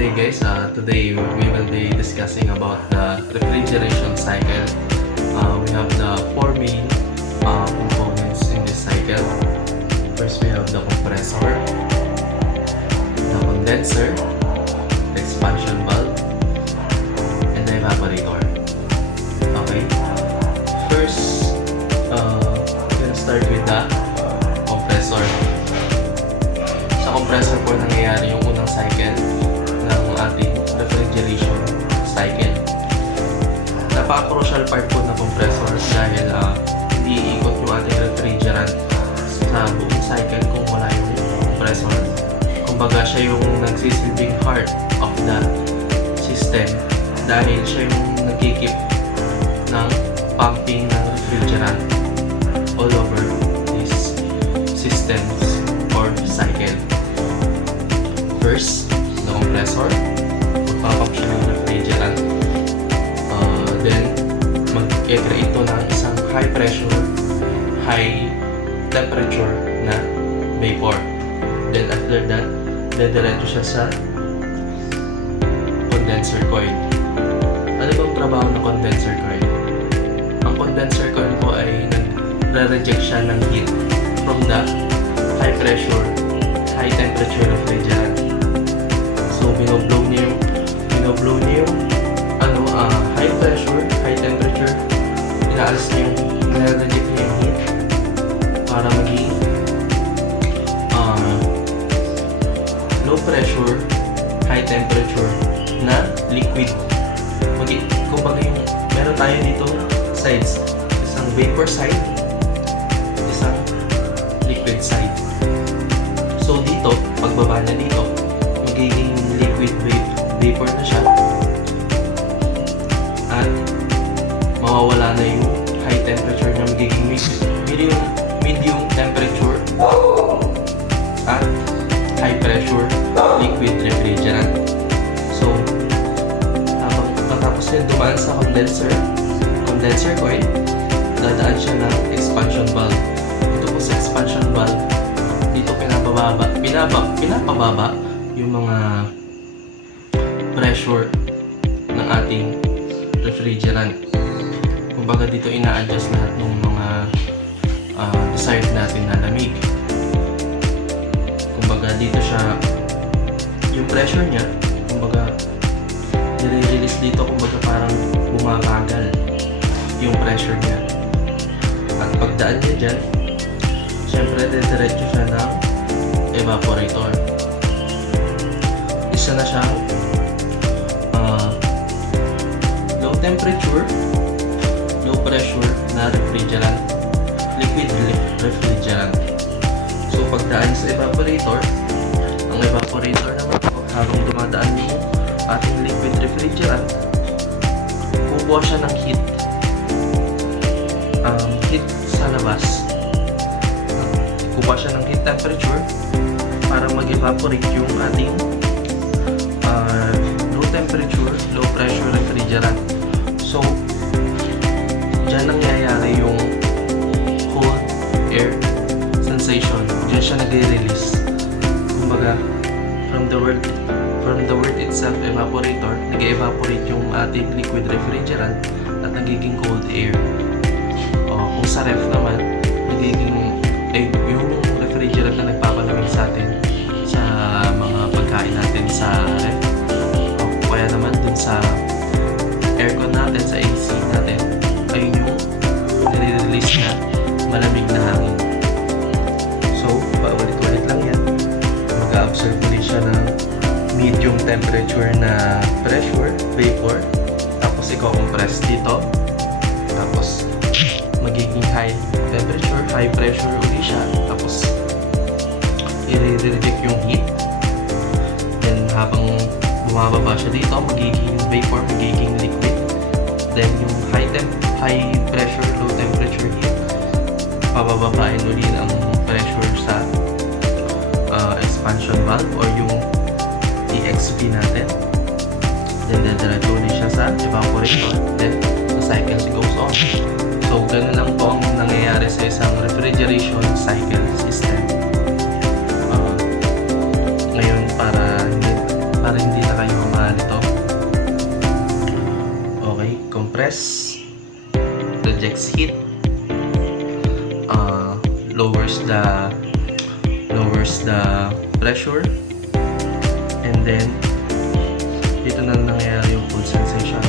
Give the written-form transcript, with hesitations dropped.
day guys. Today we will be discussing about the refrigeration cycle. We have the four main components in this cycle. First we have the compressor, the condenser, the expansion valve, and the evaporator. Okay. First, we're gonna start with the compressor. Sa compressor po nangyayari yung unang cycle ng ating refrigeration cycle. Napaka-crucial part po ng compressor dahil hindi iikot yung ating refrigerant sa buong cycle kung wala yung compressor. Kumbaga siya yung nagsisilbing heart of the system dahil siya yung nagkikip ng pumping ng refrigerant all over this systems or cycle. First, the compressor, magpapump siya ng refrigerant. Then, mag-create ito ng isang high pressure, high temperature na vapor. Then after that, dediretso siya sa condenser coil. Ano bang trabaho ng condenser coil? Ang condenser coil po ay nagre-reject siya ng heat from the high pressure, high temperature refrigerant. So, binoblow niya yung high pressure, high temperature. Inaalis niya yung, nire-reject niya yung heat para maging low pressure, high temperature na liquid. Kumbaga yung meron tayo dito sides, isang vapor side, isang liquid side. So dito, pagbaba niya dito, magiging liquid vapor na siya at mawawala na yung high temperature na magiging medium temperature at high pressure liquid refrigerant. So habang matapos niya dumaan sa condenser coil, dadaan siya ng expansion valve. Ito po sa expansion valve, dito pinapababa yung mga pressure ng ating refrigerant. Kumbaga dito ina-adjust lahat ng mga desired natin na lamig. Kumbaga dito siya, yung pressure niya, kumbaga nire-release dito, kumbaga parang bumabagal yung pressure niya. At pagdaan niya dyan, syempre diretso siya ng evaporator. Isa na siyang low temperature, low pressure na refrigerant, liquid refrigerant. So pagdaan sa evaporator, ang evaporator naman po, habang dumadaan yung ating liquid refrigerant, kukuha siya ng heat sa labas. Kukuha siya ng heat temperature para mag-evaporate yung ating low temperature, low pressure refrigerant. So, dyan nangyayari yung cold air sensation. Dyan siya nag-release. Kumbaga, from the word itself, evaporator, nag-evaporate yung ating liquid refrigerant at nagiging cold air. Kung sa ref naman, yung refrigerant na nagpapalamig sa atin sa mga pagkain natin sa ref. Kaya naman dun sa aircon natin, sa AC natin, ayun yung nire-release na malamig na hangin. So, paulit-ulit lang yan. Mag-absorb ulit siya ng medium temperature na pressure, vapor. Tapos i-compress dito. Tapos magiging high temperature, high pressure ulit siya. Tapos i-reject yung heat. Then habang bumababa siya dito, magiging vapor, magiging liquid. Then yung high pressure, low temperature heat, pabababain ulit ang pressure sa expansion valve or yung EXP natin. Then diretso ulit siya sa evaporator. Then the cycle goes on. So ganun lang po ang nangyayari sa isang refrigeration cycle system. Ngayon para hindi na kayo press, rejects heat, lowers the pressure, and then dito na nangyayari yung cold sensation.